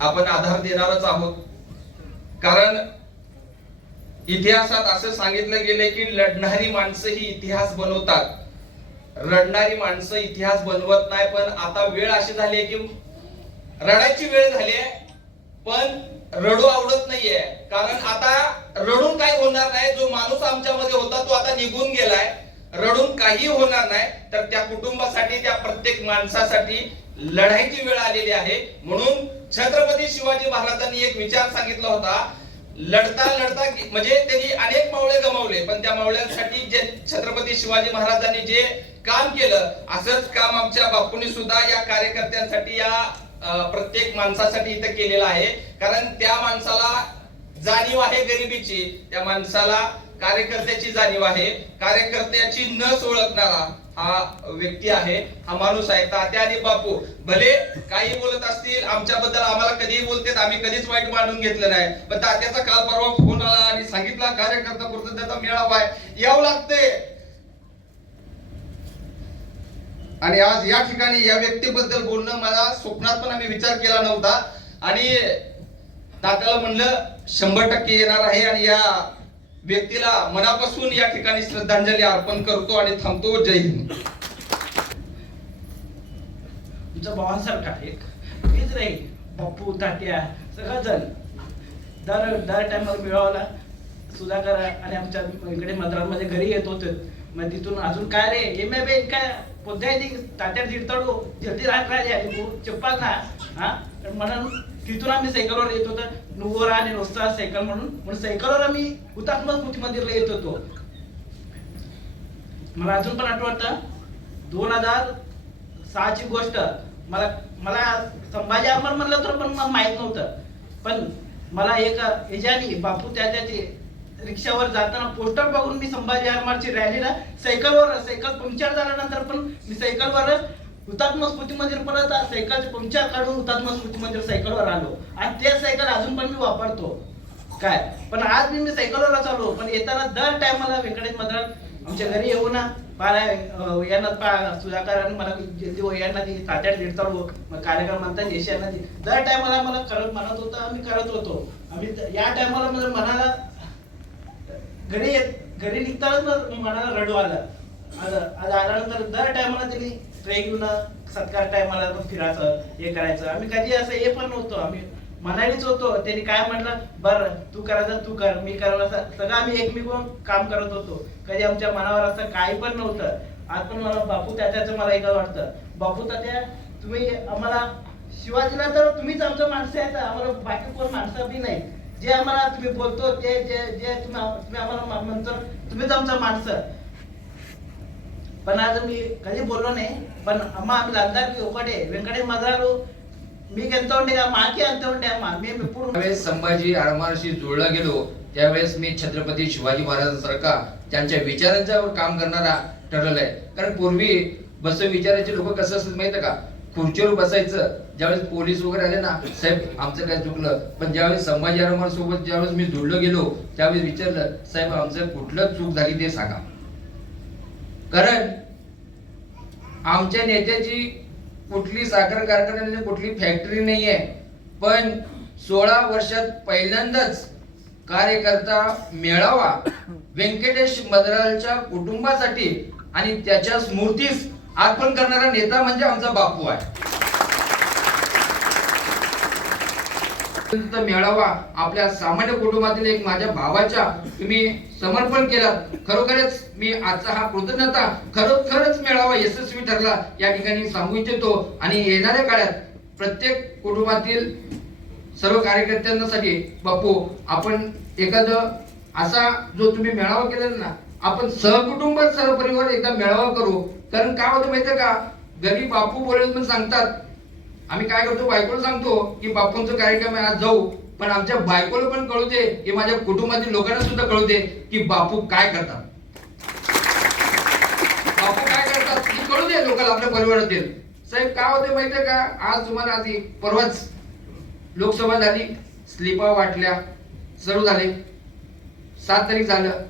आपण आधार देणारच आहोत. कारण इतिहासात असं सांगितलं गेलंय की लढणारी माणसं ही इतिहास बनवतात. रडणारी माणसं इतिहास बनवत नाही पण आता वेळ अशी झाली आहे की रडायची वेळ झाली आहे पण रडू आवडत नाहीये. कारण आता रडून काही होणार नाही. जो माणूस आमच्यामध्ये होता तो आता निघून गेलाय काही होणार नाही तर त्या कुटुंबासाठी त्या प्रत्येक माणसासाठी लढायची वेळ आलेली आहे. म्हणून छत्रपती शिवाजी महाराजांनी एक विचार सांगितला होता. लढता लढता म्हणजे त्यांनी अनेक मावळे गमावले पण त्या मावळ्यांसाठी जे छत्रपती शिवाजी महाराजांनी जे काम केलं असंच काम आमच्या बापूंनी सुद्धा या कार्यकर्त्यांसाठी या प्रत्येक माणसासाठी इथं केलेलं आहे. कारण त्या माणसाला जाणीव आहे गरिबीची. त्या माणसाला कार्यकर्त्याची जाणीव आहे. कार्यकर्त्याची नस ओळखणारा हा व्यक्ती आहे. हा माणूस आहे. तात्या आणि बापू. भले काही बोलत असतील आमच्याबद्दल आम्हाला कधीही बोलतेत आम्ही कधीच वाईट मानून घेतलं नाही. पण तात्याचा काल परवा फोन आला आणि सांगितला कार्यकर्ता कृतज्ञता मेळावा आहे. यावं लागते आणि आज या ठिकाणी या व्यक्तीबद्दल बोलणं मला स्वप्नात पण आम्ही विचार केला नव्हता. आणि तात्याला म्हणलं शंभर टक्के येणार आहे आणि या व्यक्तीला मनापासून या ठिकाणी श्रद्धांजली अर्पण करतो आणि थांबतो. जय हिंद. तुमचा भावासारखा एक. हेच नाही बापू तात्या सगळं दर दर टायमाला मिळवला सुधाकर आणि आमच्या इकडे मद्रासमध्ये घरी येत होते. मग तिथून अजून काय रे? एम ए बे काय पोद्याची तात्या तिरतडू जल्दी राहत राहिले चप्पा ना हा म्हणून तिथून आम्ही सायकलवर येत होतो. नुवर आणि रोजचा सायकल म्हणून. म्हणून सायकलवर आम्ही हुतात्मा स्मृती मंदिरला येत होतो. मला अजून पण आठवतं दोन हजार सहाची गोष्ट. मला मला संभाजी अमर म्हणलं तर पण माहीत नव्हतं. पण मला एक ह्याच्यानी बापू त्या त्याचे रिक्षावर जाताना पोस्टर बघून मी संभाजी अमरची रॅलीला सायकलवर सायकल पंक्चर झाल्यानंतर पण मी सायकलवर हुतात्मा स्मृती मंदिर परत सायकलचे पंक्चर काढून हुतात्मा स्मृती मंदिर सायकलवर आलो. आणि ते सायकल अजून पण मी वापरतो. काय? पण आज मी मी सायकलवर आलो पण येताना दर टायमाला व्यंकटेश मद्रात आमच्या घरी येऊ ना. बारा यांना पा सुधाकर मला दिली हो यांना हो. मग कार्यक्रम म्हणतात यश यांना दर टायमाला मला करत म्हणत होता आम्ही करत होतो. आम्ही या टायमाला म्हणजे मनाला घरी येत घरी निघतानाच मनाला रडू आलं. आज आल्यानंतर दर टायमाला त्यांनी ट्रेन सत्कार टायमाला फिरायचं हे करायचं. आम्ही कधी असं हे पण नव्हतो. आम्ही म्हणालीच होतो. त्यांनी काय म्हटलं? बर तू करायचं तू कर. मी करायला सगळं आम्ही एकमेक काम करत होतो. कधी आमच्या मनावर असं काही पण नव्हतं. आज पण मला बापू तात्याचं मला एकच वाटतं. बापू तात्या तुम्ही आम्हाला शिवाजीला तर तुम्हीच आमचं माणसं आहेत आम्हाला बाकी कोण माणसं बी नाही. जे आम्हाला तुम्ही बोलतो ते जे जे तुम्ही आम्हाला म्हणतो तुम्हीच आमचं माणसं. पण आज मी कधी बोललो नाही पण अम्मा आम्ही लालदार उकडे व्यंकटेश मद्रालो मी गेलतो ఉండే మాకి అంతే ఉండే అమ్మా మేము ఎప్పుడు त्यावेळेस संभाजी आरमाराशी जोडला गेलो त्यावेळेस मी छत्रपती शिवाजी महाराजांसारखा त्यांच्या विचारांच्यावर काम करणारा ठरवलंय कारण पूर्वी बस विचाराचे लोक कसं असतात माहितीये का खुर्चीवर बसायचं ज्यावेळेस पोलीस वगैरे आले ना साहेब आमचं काय चुकलं पण ज्यावेळेस संभाजी आरमार सोबत ज्यावेळेस मी जोडलो गेलो त्यावेळेस विचारलं साहेब आमचं कुठलं चूक झाली ते सांगा कारण आमच्या नेत्याची कुठली साखर कारखान्याची कुठली फॅक्टरी नाहीये. पण सोळा वर्षात पहिल्यांदाच कार्यकर्ता मेळावा व्यंकटेश मदरालच्या कुटुंबासाठी आणि त्याच्या स्मृतीस अर्पण करणारा नेता म्हणजे आमचा बापू आहे. मेळावा आपल्या सामान्य कुटुंबातील एक माझ्या भावाच्या तुम्ही समर्पण केलं खरोखरच मी आजचा हा कृतज्ञता खरोखरच मेळावा यशस्वी ठरला या ठिकाणी सांगू इच्छितो. आणि येणाऱ्या काळात प्रत्येक कुटुंबातील सर्व कार्यकर्त्यांसाठी बापू आपण एखाद असा जो तुम्ही मेळावा केलेला ना आपण सहकुटुंब सर्व परिवार एकदा मेळावा करू. कारण काय होतं माहितीये का? गरीब बापू बोलून पण सांगतात आम्ही काय करतो बायकोला सांगतो की बापूंचं कार्यक्रम आहे आज जाऊ. पण आमच्या बायकोला पण कळवते की माझ्या कुटुंबातील लोकांना सुद्धा कळवते की बापू काय करतात? बापू काय करतात हे कळू दे लोकांना आपल्या परिवारातील. साहेब काय होते माहितीये का? आज तुम्हाला आधी परवाच लोकसभा झाली स्लिपा वाटल्या सर्व झाले. सात तारीख झालं.